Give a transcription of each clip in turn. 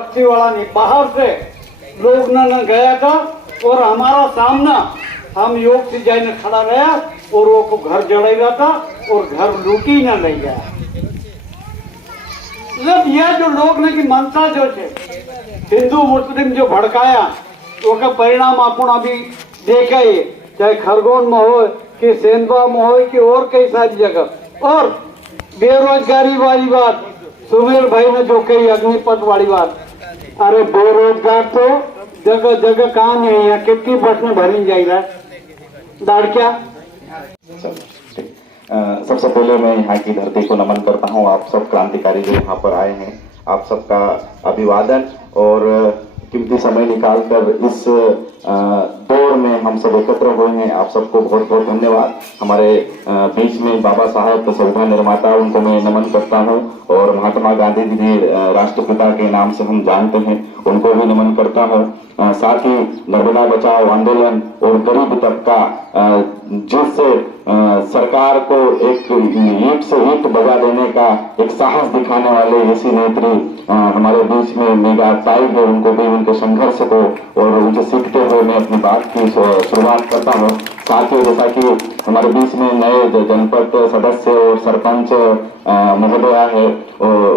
बस्ती वाला नहीं, बाहर से लोग न गया था और हमारा सामना हम योग से जाने खड़ा रहा और वो को घर जड़ेगा था और घर लूटी न ले गया। मतलब यह जो लोग ने की मनसा जो है हिंदू मुस्लिम जो भड़काया वो का परिणाम अपन अभी देखा ही, चाहे खरगोन में हो कि सेंधवा में हो कि और कई सारी जगह। और बेरोजगारी वाली बात सुमेर भाई ने जो कही, अग्निपथ वाली बात, अरे बेरोजगार तो जगह जगह कहाँ नहीं है, यहाँ कितनी बस में भरी जाएगा दाड़क्या। सबसे पहले मैं यहाँ की धरती को नमन करता हूँ। आप सब क्रांतिकारी जो यहाँ पर आए हैं, आप सबका अभिवादन और कीमती समय निकालकर इस दौर में हम सब एकत्र हुए हैं, आप सबको बहुत बहुत धन्यवाद। हमारे बीच में बाबा साहब संविधान निर्माता, उनको मैं नमन करता हूं और महात्मा गांधी जी भी राष्ट्रपिता के नाम से हम जानते हैं, उनको भी नमन करता हूं। साथ ही नर्मदा बचाओ आंदोलन और गरीब तबका जिस सरकार को एक ईंट से ईंट बजा देने का एक साहस दिखाने वाले ऐसी नेत्री हमारे बीच में मेगा ताई है, उनको भी उनके संघर्ष को और उनसे सीखते हुए मैं अपनी बात की शुरुआत करता हूँ। साथ ही जैसा कि हमारे बीच में नए जनपद सदस्य और सरपंच महोदया है,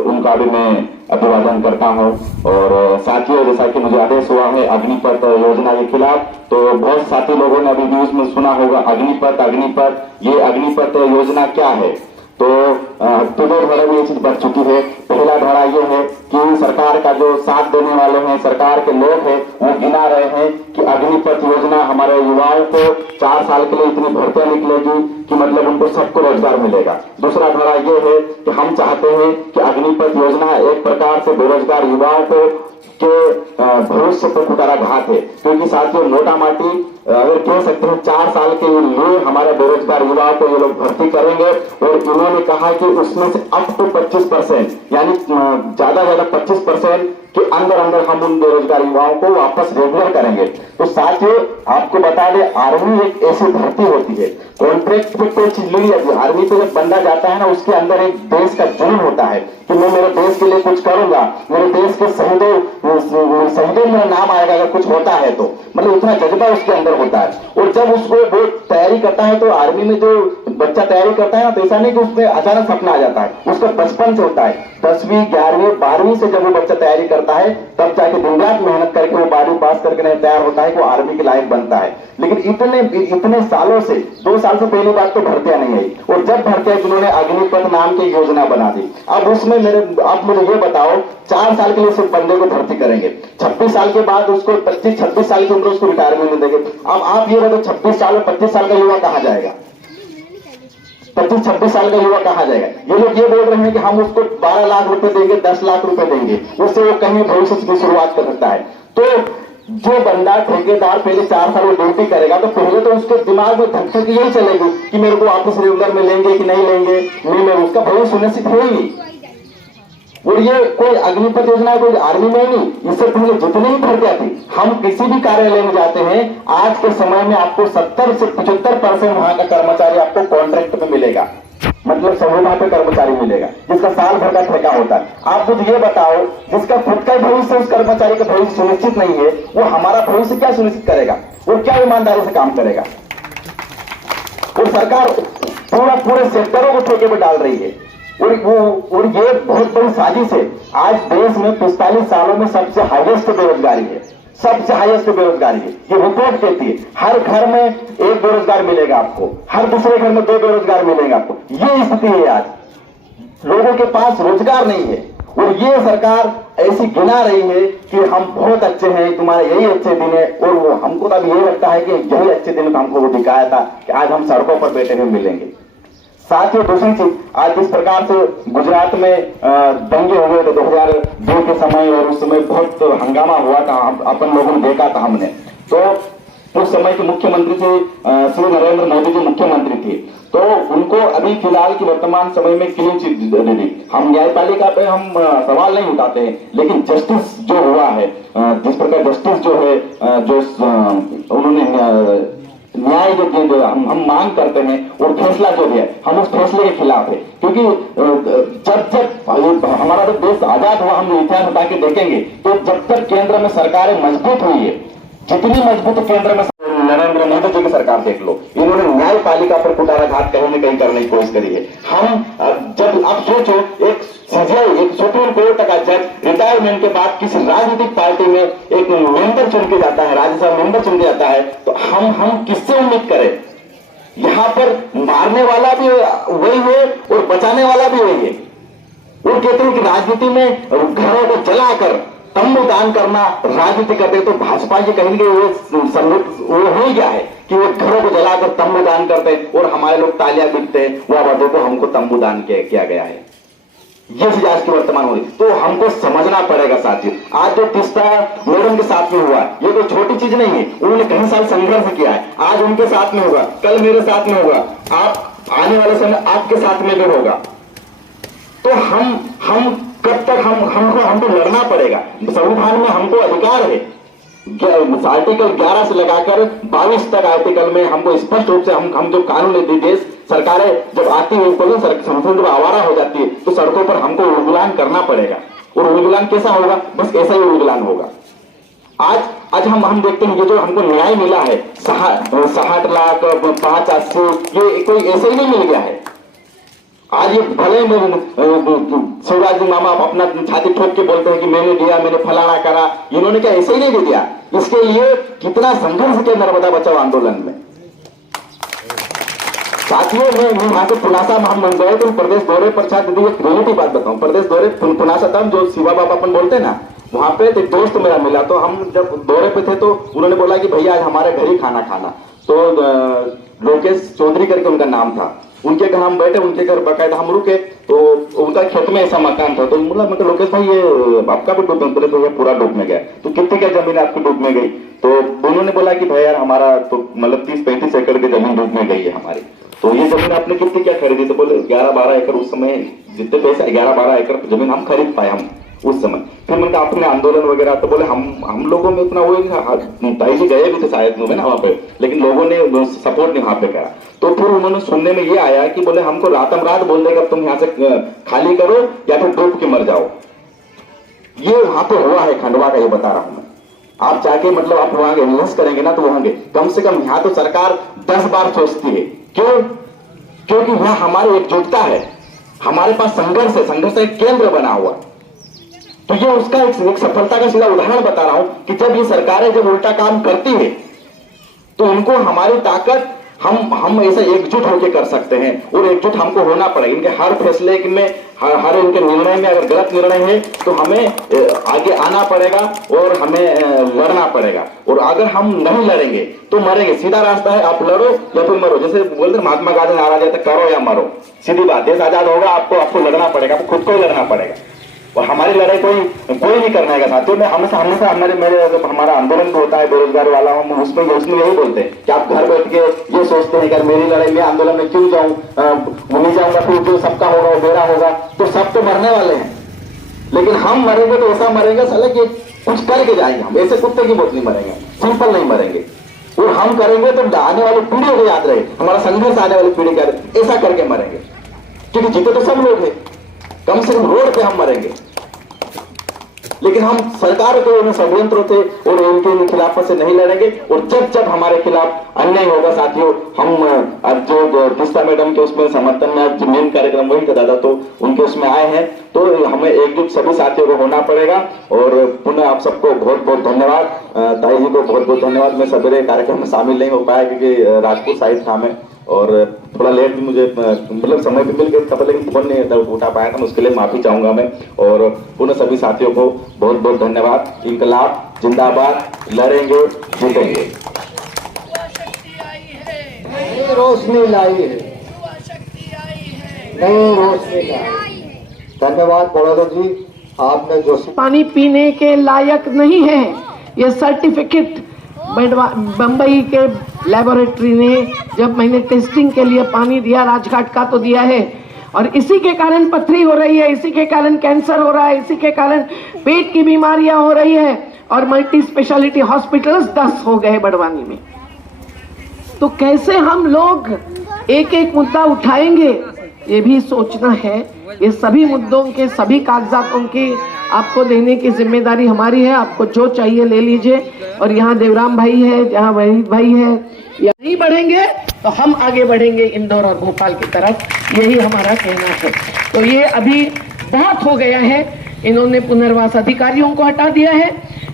उनका भी मैं अभिवादन करता हूं। और साथियों, जैसा कि मुझे आदेश हुआ है अग्निपथ योजना के खिलाफ, तो बहुत साथी लोगों ने अभी न्यूज में सुना होगा अग्निपथ। ये अग्निपथ योजना क्या है? तो दो धारा में ये चीज बढ़ चुकी है। पहला धारा ये है कि सरकार का जो साथ देने वाले हैं, सरकार के लोग हैं, वो गिना रहे हैं कि अग्निपथ योजना हमारे युवाओं को 4 साल के लिए इतनी भर्तियां निकलेगी कि मतलब उनको सबको रोजगार मिलेगा। दूसरा धारा ये है कि हम चाहते हैं कि अग्निपथ योजना एक प्रकार से बेरोजगार युवाओं को के भविष्य पर कुठाराघात है, क्योंकि साथियों मोटा माटी अगर कह सकते हैं 4 साल के लिए हमारे बेरोजगार युवाओं को ये लोग भर्ती करेंगे और इन्होंने कहा कि उसमें से अप टू 25% यानी ज्यादा 25% के अंदर हम उन बेरोजगार युवाओं को वापस रेगुलर करेंगे। तो साथियों आपको बता दें, आर्मी एक ऐसी भर्ती होती है, कॉन्ट्रैक्ट पे कोई चीज नहीं है। आर्मी पे जब बंदा जाता है ना, उसके अंदर एक देश का जुनून होता है कि मैं मेरे देश के लिए कुछ करूंगा, मेरे देश के शहीदों में मेरा नाम आएगा अगर कुछ होता है तो, मतलब इतना जज्बा उसके अंदर होता है। और जब उसको वो तैयारी करता है, तो आर्मी में जो बच्चा तैयारी करता है ना, तो ऐसा नहीं कि उसमें अचानक सपना आ जाता है, उसका बचपन से होता है। 10वीं 11वीं 12वीं से जब वो बच्चा तैयारी करता है, तब जाके दिन रात मेहनत करके वो 12वीं पास करके नहीं तैयार होता है कि वो आर्मी के लायक बनता है। लेकिन इतने सालों से 2 साल से पहली बात तो भर्तियां नहीं आई, और जब भर्तियां जिन्होंने अग्निपथ नाम की योजना बना दी, अब उसमें आप मुझे ये बताओ, 4 साल के लिए सिर्फ बंदे को भर्ती करेंगे, 26 साल के बाद उसको 25-26 साल की उम्र उसको रिटायरमेंट देंगे। अब आप ये बताओ 26 साल और 25 साल का युवा कहाँ जाएगा? 25-26 साल का युवा कहाँ जाएगा? ये लोग ये बोल रहे हैं कि हम उसको 12 लाख रुपए देंगे, 10 लाख रुपए देंगे, उससे वो कहीं भविष्य की शुरुआत कर सकता है। तो जो बंदा ठेकेदार पहले 4 साल में ड्यूटी करेगा, तो पहले तो उसके दिमाग में धक्के यही चलेगी कि मेरे को वापस रेगुलर में लेंगे कि नहीं लेंगे, नहीं लेंगे, उसका भविष्य सुनिश्चित है ही। और ये कोई अग्निपथ योजना कोई आर्मी में नहीं, इससे पहले जितने ही भर्तियां थी, हम किसी भी कार्यालय में जाते हैं, आज के समय में आपको 70 से 75% वहां का कर्मचारी आपको कॉन्ट्रैक्ट पे मिलेगा, मतलब संविदा पे कर्मचारी मिलेगा, जिसका साल भर का ठेका होता है। आप मुझे ये बताओ, जिसका खुद का भविष्य उस कर्मचारी का भविष्य सुनिश्चित नहीं है, वो हमारा भविष्य क्या सुनिश्चित करेगा? वो क्या ईमानदारी से काम करेगा? और सरकार पूरे सेक्टरों को ठेके पे डाल रही है, और ये बहुत बड़ी साजिश है। आज देश में 45 सालों में सबसे हाईएस्ट बेरोजगारी है, सबसे हाईएस्ट बेरोजगारी है। ये रिपोर्ट कहती है हर घर में 1 बेरोजगार मिलेगा आपको, हर दूसरे घर में 2 बेरोजगार मिलेगा आपको। ये स्थिति है आज, लोगों के पास रोजगार नहीं है, और ये सरकार ऐसी गिना रही है कि हम बहुत अच्छे हैं, तुम्हारे यही अच्छे दिन है। और वो हमको तो अब यही लगता है कि यही अच्छे दिन हमको वो दिखाया था कि आज हम सड़कों पर बैठे हुए मिलेंगे। साथियों दूसरी चीज, आज जिस प्रकार से गुजरात में दंगे हुए थे 2002 के समय, और उस समय बहुत हंगामा हुआ था, अपन लोगों ने देखा था हमने। तो उस समय के मुख्यमंत्री थे श्री नरेंद्र मोदी जी मुख्यमंत्री थे, तो उनको अभी फिलहाल की वर्तमान समय में क्लीन चिट दे दी। हम न्यायपालिका पे हम सवाल नहीं उठाते हैं, लेकिन जस्टिस जो हुआ है, जिस प्रकार जस्टिस जो है, जो उन्होंने न्याय जो हम मांग करते हैं और फैसला जो भी है हम उस फैसले के खिलाफ है, क्योंकि जब हमारा जब देश आजाद हुआ, हम इतिहास उठा के देखेंगे तो जब तक केंद्र में सरकारें मजबूत हुई है, जितनी मजबूत केंद्र में नरेंद्र मोदी जी की सरकार देख लो, इन्होंने न्यायपालिका पर कुठाराघात कहीं न कहीं करने की कोशिश करी है। हम जब आप सोचो, एक सीजीआई, एक सुप्रीम कोर्ट का जज रिटायरमेंट के बाद किसी राजनीतिक पार्टी में एक मेंबर चुन के जाता है, राज्यसभा मेंबर चुन के जाता है, तो हम किससे उम्मीद करें? यहाँ पर मारने वाला भी वही है और बचाने वाला भी वही है। वो कहते हैं कि राजनीति में घरों को जलाकर तंबू दान करना राजनीति करते, तो भाजपा जी कहेंगे वो हो गया है कि वो घरों को जलाकर तंबू दान करते हैं और हमारे लोग तालियां पीटते हैं, वह देखो हमको तंबू दान किया गया है। ये चीज आज की वर्तमान हो रही, तो हमको समझना पड़ेगा साथियों। आज जो तीस्ता मैडम के साथ में हुआ, ये कोई छोटी चीज नहीं है। उन्होंने कई साल संघर्ष किया है, आज उनके साथ में होगा, कल मेरे साथ में होगा, आप आने वाले समय आपके साथ में भी होगा। तो हम कब तक हमको लड़ना पड़ेगा। संविधान में हमको अधिकार है, आर्टिकल 11 से लगाकर 22 तक आर्टिकल में हमको स्पष्ट रूप से हम जो कानून देश सरकारें जब आती है, संसद जब आवारा हो जाती है, तो सड़कों पर हमको उलगुलान करना पड़ेगा। और उलगुलान कैसा होगा? बस ऐसा ही उलगुलान होगा। आज हम देखते हैं कि जो हमको न्याय मिला है 60 लाख 580, ये कोई ऐसे ही नहीं मिल गया है। आज ये भले शिवराज जी मामा अपना छाती ठोक के बोलते हैं कि मैंने दिया, मैंने फलाना करा, इन्होंने क्या ऐसे ही नहीं दे दिया? इसके लिए कितना संघर्ष किया नर्मदा बचाओ आंदोलन में। साथियों में वहां से पुनासा हम गए तो प्रदेश दौरे पर, छात्र रिलेटिव बात बताऊं, प्रदेश दौरे पुनासा था, जो शिवा बाबा अपन बोलते हैं ना, वहां पे एक दोस्त मेरा मिला। तो हम जब दौरे पे थे तो उन्होंने बोला कि भैया आज हमारे घर ही खाना खाना। तो लोकेश चौधरी करके उनका नाम था, उनके घर हम बैठे, उनके घर बकायदा हम रुके। तो उनका खेत में ऐसा मकान था, तो बोला मतलब लोकेश भाई ये आपका भी डूब में? बोले भैया पूरा डूब में गया। तो कितनी क्या जमीन आपकी डूब में गई? तो उन्होंने बोला कि भैया हमारा तो मतलब 30-35 एकड़ की जमीन डूब में गई है हमारी। तो ये जमीन आपने कितनी क्या खरीदी? तो बोले 11-12 एकड़। उस समय जितने पैसे 11-12 एकड़ जमीन हम खरीद पाए हम उस समय। फिर मैंने अपने आंदोलन वगैरह, तो बोले हम लोगों में उतना वो भाई जी गए भी थे शायद में ना वहां पे, लेकिन लोगों ने सपोर्ट नहीं वहां पे करा। तो फिर उन्होंने सुनने में ये आया कि बोले हमको रातम रात बोल देगा तुम यहाँ से खाली करो या फिर डूब के मर जाओ। ये वहां पे हुआ है खंडवा का, ये बता रहा हूं मैं। आप जाके मतलब आप वहां इन्वेस्ट करेंगे ना, तो वहां कम से कम यहाँ तो सरकार 10 बार सोचती है। क्यों? क्योंकि वहां हमारी एकजुटता है, हमारे पास संघर्ष है, संघर्ष एक केंद्र बना हुआ। तो ये उसका एक सफलता का सीधा उदाहरण बता रहा हूं कि जब ये सरकारें जब उल्टा काम करती है तो उनको हमारी ताकत हम ऐसा एकजुट होकर कर सकते हैं। और एकजुट हमको होना पड़ेगा। इनके हर फैसले में, हर इनके निर्णय में अगर गलत निर्णय है तो हमें आगे आना पड़ेगा और हमें लड़ना पड़ेगा। और अगर हम नहीं लड़ेंगे तो मरेंगे। सीधा रास्ता है, आप लड़ो या फिर मरो। जैसे बोलते महात्मा गांधी नारा दिया था, करो या मरो। सीधी बात, देश आजाद होगा आपको लड़ना पड़ेगा, आपको खुद को ही लड़ना पड़ेगा। और हमारी लड़ाई कोई नहीं करना है साथियों। में हमेशा हमारा आंदोलन भी होता है बेरोजगार वाला, हम उसमें यही बोलते हैं कि आप घर बैठ के ये सोचते हैं कि मेरी लड़ाई में आंदोलन में क्यों जाऊं, नहीं जाऊंगा, फिर जो सबका होगा वो मेरा होगा। तो सब तो मरने वाले हैं, लेकिन हम मरेंगे तो ऐसा मरेंगे साले कि कुछ करके जाएंगे। हम ऐसे कुत्ते की मौत नहीं मरेंगे, सिंपल नहीं मरेंगे। और हम करेंगे तो आने वाली पीढ़ियों को याद रहे, हमारा संघर्ष आने वाली पीढ़ी का, ऐसा करके मरेंगे। क्योंकि जीते तो सब लोग हैं, कम से कम रोड पे हम मरेंगे। लेकिन हम सरकार के षड्यंत्र थे और इनके खिलाफ से नहीं लड़ेंगे। और जब हमारे खिलाफ अन्याय होगा साथियों, हम अब जो तीस्ता मैडम के उसमें समर्थन में आज मेन कार्यक्रम वही था दादा, तो उनके उसमें आए हैं, तो हमें एकजुट सभी साथियों को होना पड़ेगा। और पुनः आप सबको बहुत बहुत धन्यवाद। ताई जी को बहुत बहुत धन्यवाद। मैं सवेरे कार्यक्रम में शामिल नहीं हो पाया क्योंकि राजपूत साइड था मैं, और थोड़ा लेट भी मुझे मतलब समय भी मिल गया था, लेकिन फोन नहीं उठा पाया था। उसके लिए माफी चाहूंगा मैं। और पुनः सभी साथियों को बहुत बहुत धन्यवाद। इंकलाब जिंदाबाद, लड़ेंगे जीतेंगे। नई रोशनी लाई है, नई रोशनी लाई। धन्यवाद बड़ौदा जी, आपने जो पानी पीने के लायक नहीं है, ये सर्टिफिकेट बंबई के लेबोरेटरी ने जब मैंने टेस्टिंग के लिए पानी दिया, राजघाट का तो दिया है। और इसी के कारण पथरी हो रही है, इसी के कारण कैंसर हो रहा है, इसी के कारण पेट की बीमारियां हो रही है। और मल्टी स्पेशलिटी हॉस्पिटल्स 10 हो गए बड़वानी में। तो कैसे हम लोग एक एक मुद्दा उठाएंगे, ये भी सोचना है। ये सभी मुद्दों के सभी कागजातों की आपको देने की जिम्मेदारी हमारी है। आपको जो चाहिए ले लीजिए। और यहाँ देवराम भाई है, जहाँ वहीद भाई है, यही बढ़ेंगे तो हम आगे बढ़ेंगे इंदौर और भोपाल की तरफ, यही हमारा कहना है। तो ये अभी बहुत हो गया है। इन्होंने पुनर्वास अधिकारियों को हटा दिया है,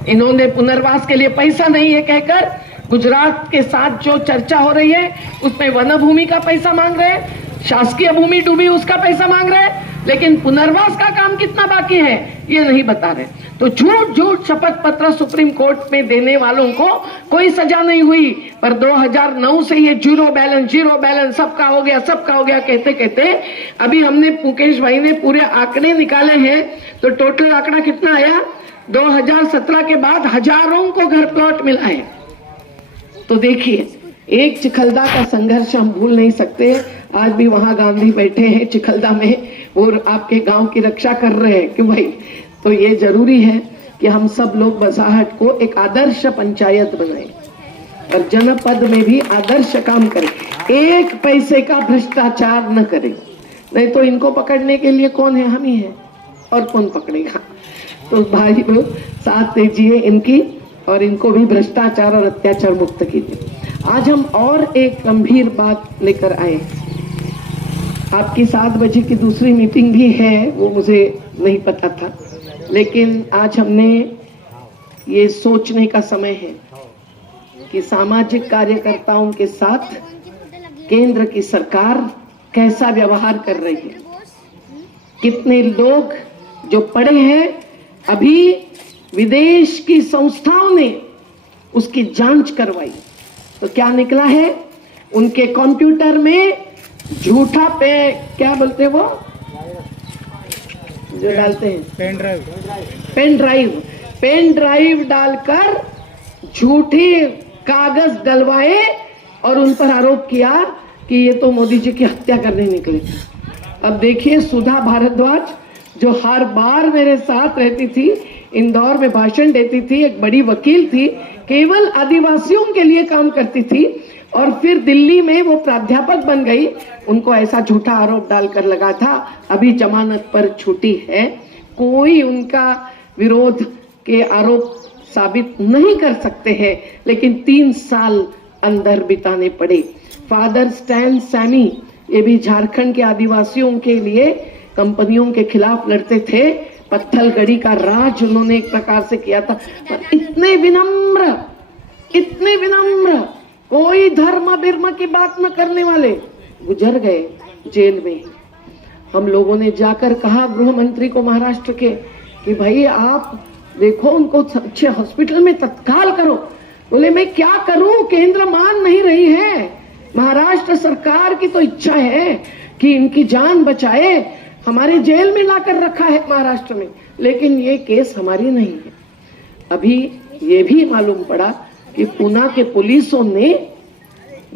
इन्होंने पुनर्वास के लिए पैसा नहीं है कहकर गुजरात के साथ जो चर्चा हो रही है उसमें वन भूमि का पैसा मांग रहे हैं, शासकीय भूमि डूबी उसका पैसा मांग रहे हैं, लेकिन पुनर्वास का काम कितना बाकी है ये नहीं बता रहे। तो झूठ झूठ शपथ पत्र सुप्रीम कोर्ट में देने वालों को कोई सजा नहीं हुई, पर 2009 से ये जीरो बैलेंस सबका हो गया कहते कहते अभी हमने मुकेश भाई ने पूरे आंकड़े निकाले हैं। तो टोटल आंकड़ा कितना आया? 2017 के बाद हजारों को घर प्लॉट मिला है। तो देखिए, एक चिखलदा का संघर्ष हम भूल नहीं सकते। आज भी वहां गांधी बैठे हैं चिखलदा में और आपके गांव की रक्षा कर रहे हैं कि भाई, तो ये जरूरी है कि हम सब लोग बसाहट को एक आदर्श पंचायत बनाएं और जनपद में भी आदर्श काम करें, एक पैसे का भ्रष्टाचार न करें। नहीं तो इनको पकड़ने के लिए कौन है? हम ही है, और कौन पकड़ेगा? तो भाई लोग साथ दीजिए इनकी, और इनको भी भ्रष्टाचार और अत्याचार मुक्त कीजिए। आज हम और एक गंभीर बात लेकर आए। आपकी 7 बजे की दूसरी मीटिंग भी है, वो मुझे नहीं पता था, लेकिन आज हमने ये सोचने का समय है कि सामाजिक कार्यकर्ताओं के साथ केंद्र की सरकार कैसा व्यवहार कर रही है। कितने लोग जो पढ़े हैं, अभी विदेश की संस्थाओं ने उसकी जांच करवाई, तो क्या निकला है? उनके कंप्यूटर में झूठा क्या बोलते हैं वो जो डालते हैं, पेन ड्राइव डालकर झूठे कागज डलवाए और उन पर आरोप किया कि ये तो मोदी जी की हत्या करने निकले। अब देखिए, सुधा भारद्वाज जो हर बार मेरे साथ रहती थी, इंदौर में भाषण देती थी, एक बड़ी वकील थी, केवल आदिवासियों के लिए काम करती थी, और फिर दिल्ली में वो प्राध्यापक बन गई। उनको ऐसा झूठा आरोप डालकर लगा था, अभी जमानत पर छूटी है। कोई उनका विरोध के आरोप साबित नहीं कर सकते हैं, लेकिन 3 साल अंदर बिताने पड़े। फादर स्टैन सैमी, ये भी झारखंड के आदिवासियों के लिए कंपनियों के खिलाफ लड़ते थे। पत्थलगड़ी का राज उन्होंने एक प्रकार से किया था। इतने विनम्र, कोई धर्म बिर्म की बात न करने वाले गुजर गए जेल में। हम लोगों ने जाकर कहा गृह मंत्री को महाराष्ट्र के कि भाई आप देखो, उनको अच्छे हॉस्पिटल में तत्काल करो। बोले मैं क्या करूं, केंद्र मान नहीं रही है। महाराष्ट्र सरकार की तो इच्छा है कि इनकी जान बचाए, हमारे जेल में लाकर रखा है महाराष्ट्र में, लेकिन ये केस हमारी नहीं है। अभी ये भी मालूम पड़ा कि पूना के पुलिसों ने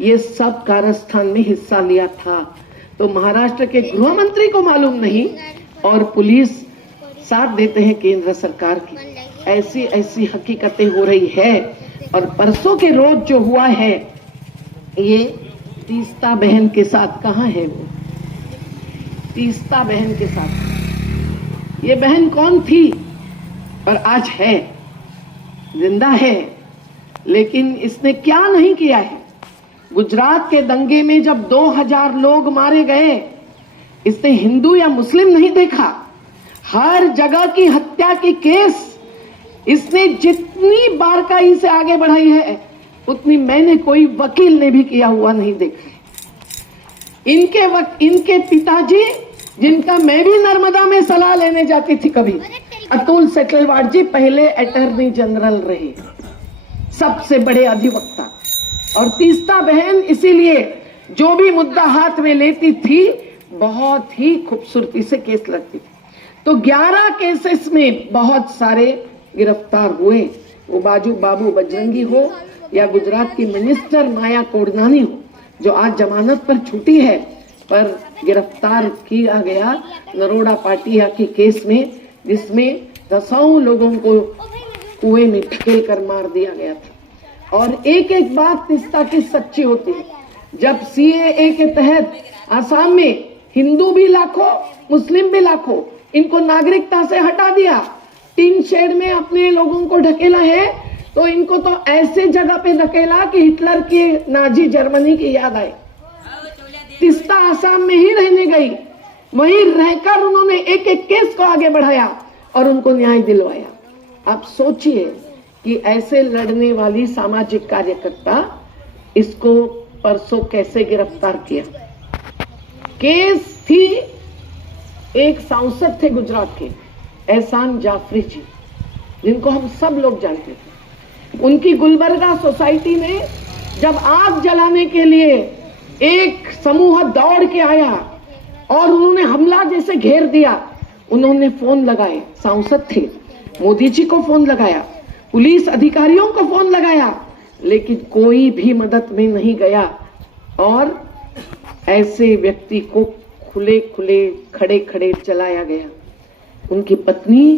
ये सब कारस्थान में हिस्सा लिया था। तो महाराष्ट्र के गृह मंत्री को मालूम नहीं और पुलिस साथ देते हैं केंद्र सरकार की। ऐसी ऐसी हकीकतें हो रही है। और परसों के रोज जो हुआ है, ये तीस्ता बहन के साथ, कहाँ है वो तीस्ता बहन के साथ? ये बहन कौन थी और आज है, जिंदा है, लेकिन इसने क्या नहीं किया है। गुजरात के दंगे में जब 2000 लोग मारे गए, इसने हिंदू या मुस्लिम नहीं देखा। हर जगह की हत्या की केस इसने जितनी बारकाई से आगे बढ़ाई है, उतनी मैंने कोई वकील ने भी किया हुआ नहीं देखा। इनके पिताजी, जिनका मैं भी नर्मदा में सलाह लेने जाती थी कभी, अतुल सेटलवाड जी पहले अटॉर्नी जनरल रहे, सबसे बड़े अधिवक्ता। और तीस्ता बहन इसीलिए जो भी मुद्दा हाथ में लेती थी, बहुत ही खूबसूरती से केस लड़ती थी। तो 11 केसेस में बहुत सारे गिरफ्तार हुए। वो बाबू बजरंगी हो या गुजरात की मिनिस्टर माया कोडनानी हो, जो आज जमानत पर छूटी है, पर गिरफ्तार किया गया नरोड़ा पाटिया के केस में, जिसमें 10 लोगों को कुएं में ढकेल कर मार दिया गया था। और एक एक बात तिस्ता की सच्ची होती है। जब सीएए के तहत आसाम में हिंदू भी लाखों, मुस्लिम भी लाखों, इनको नागरिकता से हटा दिया, टीन शेड में अपने लोगों को ढकेला है, तो इनको तो ऐसे जगह पे ढकेला कि हिटलर की नाजी जर्मनी की याद आए। तिस्ता आसाम में ही रहने गई, वहीं रहकर उन्होंने एक एक केस को आगे बढ़ाया और उनको न्याय दिलवाया। आप सोचिए कि ऐसे लड़ने वाली सामाजिक कार्यकर्ता, इसको परसों कैसे गिरफ्तार किया। केस थी, एक सांसद थे गुजरात के, एहसान जाफरी जी, जिनको हम सब लोग जानते थे। उनकी गुलबर्गा सोसाइटी में जब आग जलाने के लिए एक समूह दौड़ के आया और उन्होंने हमला जैसे घेर दिया, उन्होंने फोन लगाए, सांसद थे, मोदी जी को फोन लगाया, पुलिस अधिकारियों को फोन लगाया, लेकिन कोई भी मदद में नहीं गया और ऐसे व्यक्ति को खुले खुले खड़े खड़े जलाया गया। उनकी पत्नी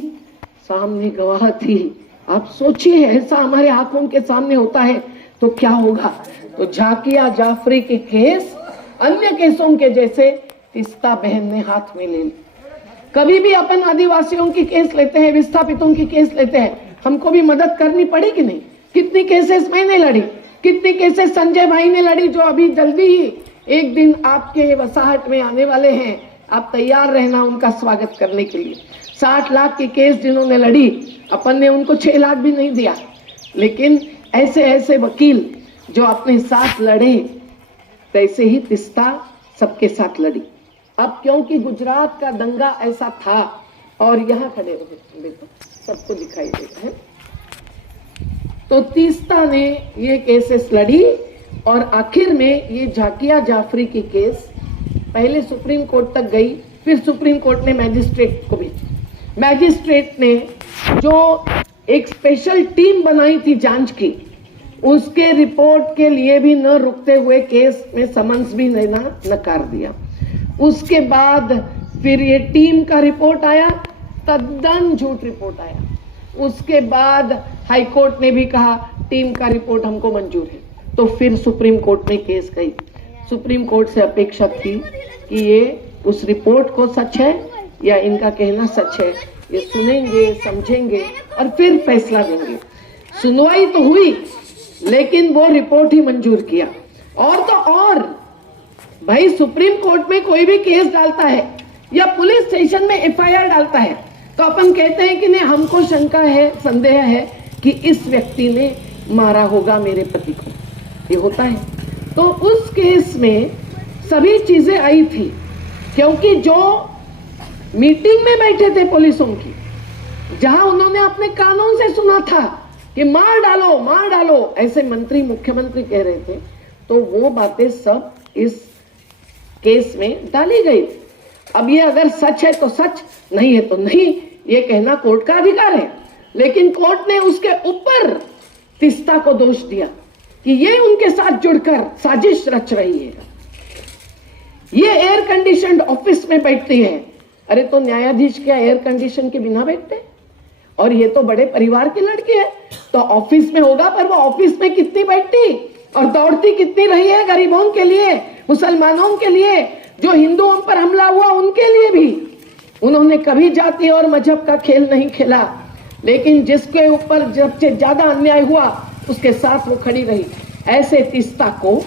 सामने गवाह थी। आप सोचिए, ऐसा हमारे आंखों के सामने होता है तो क्या होगा। तो झाकिया जाफरी के केस अन्य केसों के जैसे तिस्ता बहन ने हाथ में ले ली। कभी भी अपन आदिवासियों की केस लेते हैं, विस्थापितों की केस लेते हैं, हमको भी मदद करनी पड़ी कि नहीं। कितनी केसेस मैंने लड़ी, कितनी केसेस संजय भाई ने लड़ी, जो अभी जल्दी ही एक दिन आपके वसाहत में आने वाले हैं। आप तैयार रहना उनका स्वागत करने के लिए। 60 लाख की केस जिन्होंने लड़ी, अपन ने उनको 6 लाख भी नहीं दिया। लेकिन ऐसे ऐसे वकील जो अपने साथ लड़े, तैसे ही तिस्ता सबके साथ लड़ी। अब क्योंकि गुजरात का दंगा ऐसा था, और यहाँ खड़े हो, देखो सबको दिखाई देता है, तो तिस्ता ने ये केसेस लड़ी और आखिर में ये झाकिया जाफरी की केस पहले सुप्रीम कोर्ट तक गई, फिर सुप्रीम कोर्ट ने मैजिस्ट्रेट को भेजी। मैजिस्ट्रेट ने जो एक स्पेशल टीम बनाई थी जांच की, उसके रिपोर्ट के लिए भी न रुकते हुए केस में समन्स भी देना नकार दिया। उसके बाद फिर ये टीम का रिपोर्ट आया, तद्दन झूठ रिपोर्ट आया। उसके बाद हाई कोर्ट ने भी कहा टीम का रिपोर्ट हमको मंजूर है, तो फिर सुप्रीम कोर्ट में केस गई। सुप्रीम कोर्ट से अपेक्षा थी कि ये उस रिपोर्ट को सच है या इनका कहना सच है, ये सुनेंगे, समझेंगे और फिर फैसला देंगे। सुनवाई तो हुई, लेकिन वो रिपोर्ट ही मंजूर किया। और तो और भाई, सुप्रीम कोर्ट में कोई भी केस डालता है या पुलिस स्टेशन में एफआईआर डालता है, तो अपन कहते हैं कि नहीं, हमको शंका है, संदेह है कि इस व्यक्ति ने मारा होगा मेरे पति को, ये होता है। तो उस केस में सभी चीजें आई थी, क्योंकि जो मीटिंग में बैठे थे पुलिसों की, जहां उन्होंने अपने कानून से सुना था कि मार डालो, मार डालो, ऐसे मंत्री, मुख्यमंत्री कह रहे थे, तो वो बातें सब इस केस में डाली गई। अब ये अगर सच है तो सच, नहीं है तो नहीं, ये कहना कोर्ट का अधिकार है। लेकिन कोर्ट ने उसके ऊपर तिस्ता को दोष दिया कि ये उनके साथ जुड़कर साजिश रच रही है। ये एयर कंडीशनड ऑफिस में बैठती है। अरे तो न्यायाधीश क्या एयर कंडीशन के बिना बैठते? और ये तो बड़े परिवार की लड़की है, तो ऑफिस में होगा, पर वो ऑफिस में कितनी बैठती और दौड़ती कितनी रही है गरीबों के लिए, मुसलमानों के लिए, जो हिंदुओं पर हमला हुआ उनके लिए भी। उन्होंने कभी जाति और मजहब का खेल नहीं खेला, लेकिन जिसके ऊपर सबसे ज्यादा अन्याय हुआ उसके साथ वो खड़ी रही। ऐसे तिस्ता को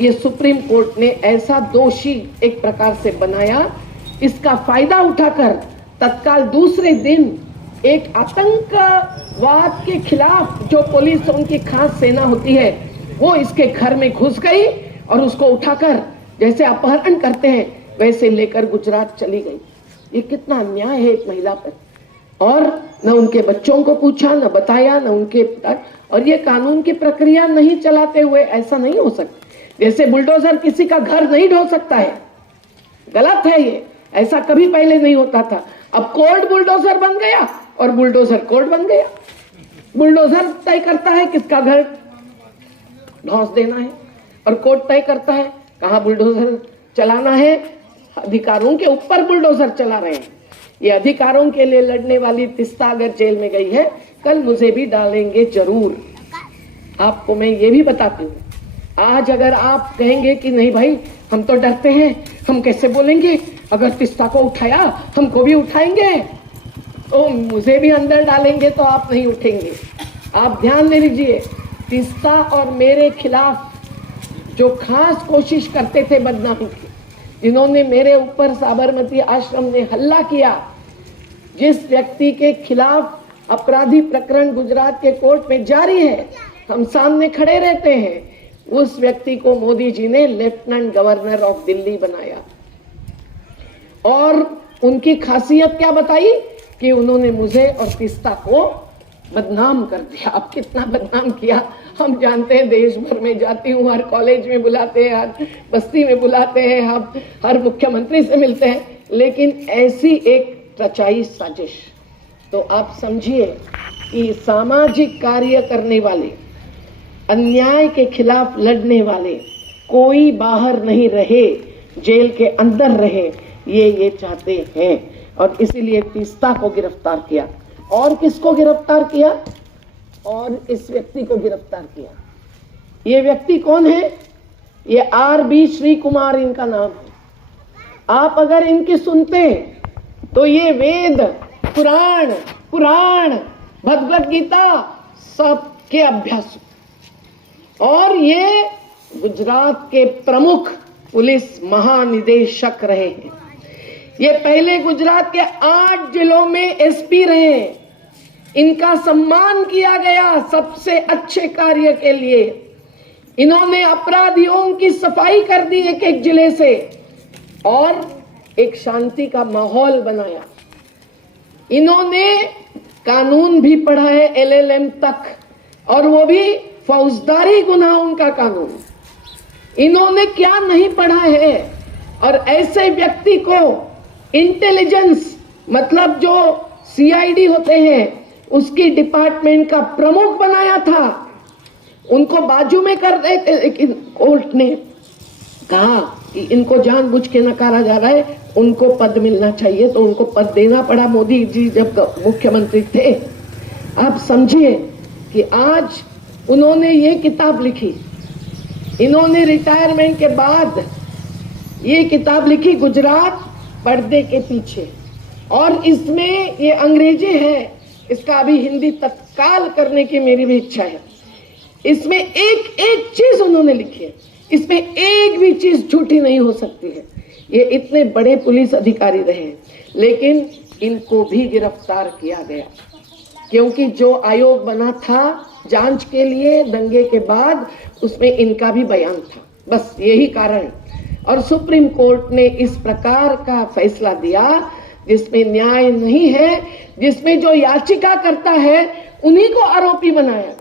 ये सुप्रीम कोर्ट ने ऐसा दोषी एक प्रकार से बनाया। इसका फायदा उठाकर तत्काल दूसरे दिन एक आतंकवाद के खिलाफ जो पुलिसों की खास सेना होती है, वो इसके घर में घुस गई और उसको उठाकर जैसे अपहरण करते हैं वैसे लेकर गुजरात चली गई। ये कितना अन्याय है एक महिला पर। और न उनके बच्चों को पूछा, न बताया, न उनके पिता। और ये कानून की प्रक्रिया नहीं चलाते हुए ऐसा नहीं हो सकता। जैसे बुलडोजर किसी का घर नहीं ढो सकता है, गलत है ये, ऐसा कभी पहले नहीं होता था। अब कोर्ट बुलडोजर बन गया और बुलडोजर कोर्ट बन गया। बुलडोजर तय करता है किसका घर धौंस देना है और कोर्ट तय करता है कहां बुलडोजर चलाना है। अधिकारों के ऊपर बुलडोजर चला रहे हैं। ये अधिकारों के लिए लड़ने वाली तिस्ता अगर जेल में गई है, कल मुझे भी डालेंगे जरूर। आपको मैं ये भी बताती हूँ, आज अगर आप कहेंगे कि नहीं भाई हम तो डरते हैं, हम कैसे बोलेंगे, अगर तीस्ता को उठाया हमको भी उठाएंगे, तो मुझे भी अंदर डालेंगे तो आप नहीं उठेंगे। आप ध्यान दे लीजिए, तीस्ता और मेरे खिलाफ जो खास कोशिश करते थे बदनामी की, जिन्होंने मेरे ऊपर साबरमती आश्रम में हल्ला किया, जिस व्यक्ति के खिलाफ अपराधी प्रकरण गुजरात के कोर्ट में जारी है, हम सामने खड़े रहते हैं, उस व्यक्ति को मोदी जी ने लेफ्टिनेंट गवर्नर ऑफ दिल्ली बनाया। और उनकी खासियत क्या बताई कि उन्होंने मुझे और तीस्ता को बदनाम कर दिया। अब कितना बदनाम किया हम जानते हैं, देश भर में जाती हूँ, हर कॉलेज में बुलाते हैं, हर बस्ती में बुलाते हैं, हम हर मुख्यमंत्री से मिलते हैं, लेकिन ऐसी एक रचाई साजिश। तो आप समझिए कि सामाजिक कार्य करने वाले, अन्याय के खिलाफ लड़ने वाले कोई बाहर नहीं रहे, जेल के अंदर रहे, ये चाहते हैं। और इसीलिए तीस्ता को गिरफ्तार किया। और किसको गिरफ्तार किया? और इस व्यक्ति को गिरफ्तार किया। ये व्यक्ति कौन है? ये आर.बी. श्री कुमार इनका नाम है। आप अगर इनकी सुनते तो ये वेद, पुराण, भगवत गीता सबके अभ्यास, और ये गुजरात के प्रमुख पुलिस महानिदेशक रहे हैं। ये पहले गुजरात के 8 जिलों में एसपी रहे। इनका सम्मान किया गया सबसे अच्छे कार्य के लिए। इन्होंने अपराधियों की सफाई कर दी एक एक जिले से और एक शांति का माहौल बनाया। इन्होंने कानून भी पढ़ा है LLM तक, और वो भी फौजदारी गुनाहों का कानून। इन्होंने क्या नहीं पढ़ा है। और ऐसे व्यक्ति को इंटेलिजेंस, मतलब जो CID होते हैं, उसकी डिपार्टमेंट का प्रमुख बनाया था। उनको बाजू में कर देते, लेकिन कोर्ट ने कहा कि इनको जानबूझ के नकारा जा रहा है, उनको पद मिलना चाहिए, तो उनको पद देना पड़ा मोदी जी जब मुख्यमंत्री थे। आप समझिए कि आज उन्होंने ये किताब लिखी। इन्होंने रिटायरमेंट के बाद ये किताब लिखी, गुजरात पर्दे के पीछे, और इसमें ये अंग्रेजी है, इसका अभी हिंदी तत्काल करने की मेरी भी इच्छा है। इसमें एक एक चीज उन्होंने लिखी है, इसमें एक भी चीज झूठी नहीं हो सकती है। ये इतने बड़े पुलिस अधिकारी रहे, लेकिन इनको भी गिरफ्तार किया गया, क्योंकि जो आयोग बना था जांच के लिए दंगे के बाद, उसमें इनका भी बयान था। बस यही कारण। और सुप्रीम कोर्ट ने इस प्रकार का फैसला दिया जिसमें न्याय नहीं है, जिसमें जो याचिका करता है उन्हीं को आरोपी बनाया।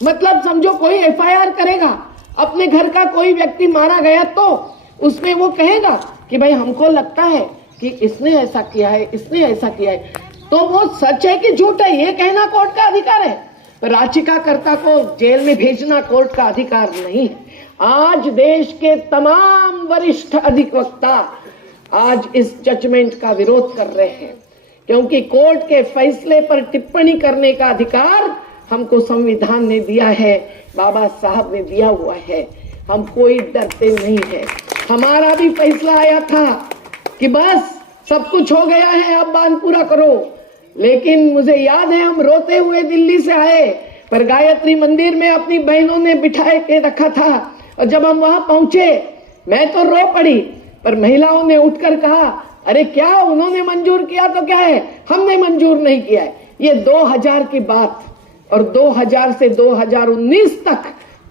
मतलब समझो कोई FIR करेगा, अपने घर का कोई व्यक्ति मारा गया, तो उसमें वो कहेगा कि भाई हमको लगता है कि इसने ऐसा किया है, इसने ऐसा किया है, तो वो सच है कि झूठ है ये कहना कोर्ट का अधिकार है। याचिकाकर्ता को जेल में भेजना कोर्ट का अधिकार नहीं है। आज देश के तमाम वरिष्ठ अधिवक्ता आज इस जजमेंट का विरोध कर रहे हैं, क्योंकि कोर्ट के फैसले पर टिप्पणी करने का अधिकार हमको संविधान ने दिया है, बाबा साहब ने दिया हुआ है। हम कोई डरते नहीं है। हमारा भी फैसला आया था कि बस सब कुछ हो गया है, अब बांध पूरा करो, लेकिन मुझे याद है हम रोते हुए दिल्ली से आए, पर गायत्री मंदिर में अपनी बहनों ने बिठाए के रखा था, और जब हम वहां पहुंचे मैं तो रो पड़ी, पर महिलाओं ने उठकर कहा, अरे क्या उन्होंने मंजूर किया तो क्या है, हमने मंजूर नहीं किया है। ये 2000 की बात, और 2000 से 2019 तक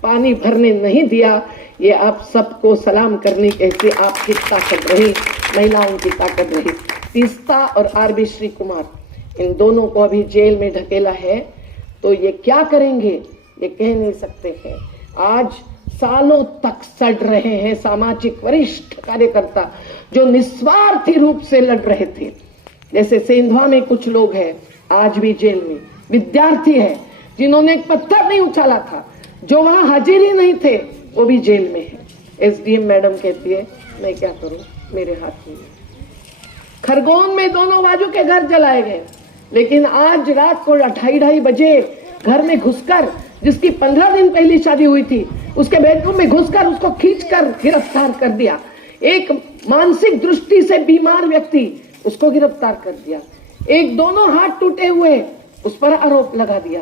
पानी भरने नहीं दिया। ये आप सबको सलाम करने कैसे आपकी ताकत रही, महिलाओं की ताकत रही। तीस्ता और आर.बी. श्री कुमार, इन दोनों को अभी जेल में ढकेला है, तो ये क्या करेंगे ये कह नहीं सकते हैं। आज सालों तक सड़ रहे हैं सामाजिक वरिष्ठ कार्यकर्ता जो निस्वार्थी रूप से लड़ रहे थे। जैसे सेंधवा में कुछ लोग हैं आज भी जेल में, विद्यार्थी है जिन्होंने एक पत्थर नहीं उछाला था, जो वहां हाजिर ही नहीं थे, वो भी जेल में है। SDM मैडम कहती है मैं क्या करूं, मेरे हाथ में। खरगोन में दोनों बाजू के घर जलाए गए, लेकिन आज रात को 2:30 बजे घर में घुसकर जिसकी 15 दिन पहले शादी हुई थी, उसके बेडरूम में घुसकर उसको खींचकर गिरफ्तार कर दिया। एक मानसिक दृष्टि से बीमार व्यक्ति, उसको गिरफ्तार कर दिया। एक दोनों हाथ टूटे हुए, उस पर आरोप लगा दिया।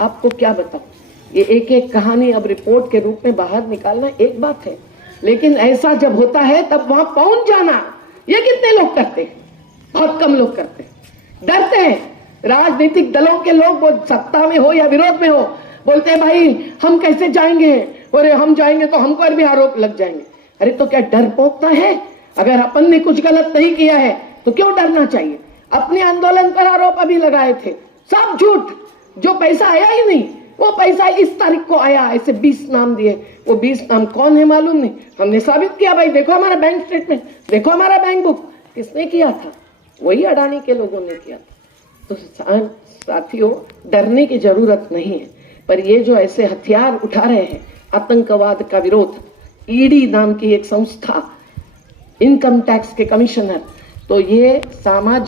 आपको क्या बताऊं, ये एक एक कहानी अब रिपोर्ट के रूप में बाहर निकालना एक बात है, लेकिन ऐसा जब होता है तब वहां पहुंच जाना, ये कितने लोग करते हैं? बहुत कम लोग करते हैं, डरते हैं। राजनीतिक दलों के लोग, वो सत्ता में हो या विरोध में हो, बोलते हैं भाई हम कैसे जाएंगे, और हम जाएंगे तो हमको भी आरोप लग जाएंगे। अरे तो क्या डर पोकता है? अगर अपन ने कुछ गलत नहीं किया है तो क्यों डरना चाहिए? अपने आंदोलन पर आरोप अभी लगाए थे, सब झूठ। जो पैसा आया ही नहीं, वो पैसा इस तारीख को आया, ऐसे 20 नाम दिए। वो 20 नाम कौन है मालूम नहीं, हमने साबित किया। भाई देखो हमारा बैंक स्टेटमेंट, देखो हमारा बैंक बुक। किसने किया था? वही अडानी के लोगों ने किया था। तो साथियों, डरने की जरूरत नहीं है, पर ये जो ऐसे हथियार उठा रहे हैं, आतंकवाद का विरोध, ईडी नाम की एक संस्था, इनकम टैक्स के कमिश्नर, तो ये सामाजिक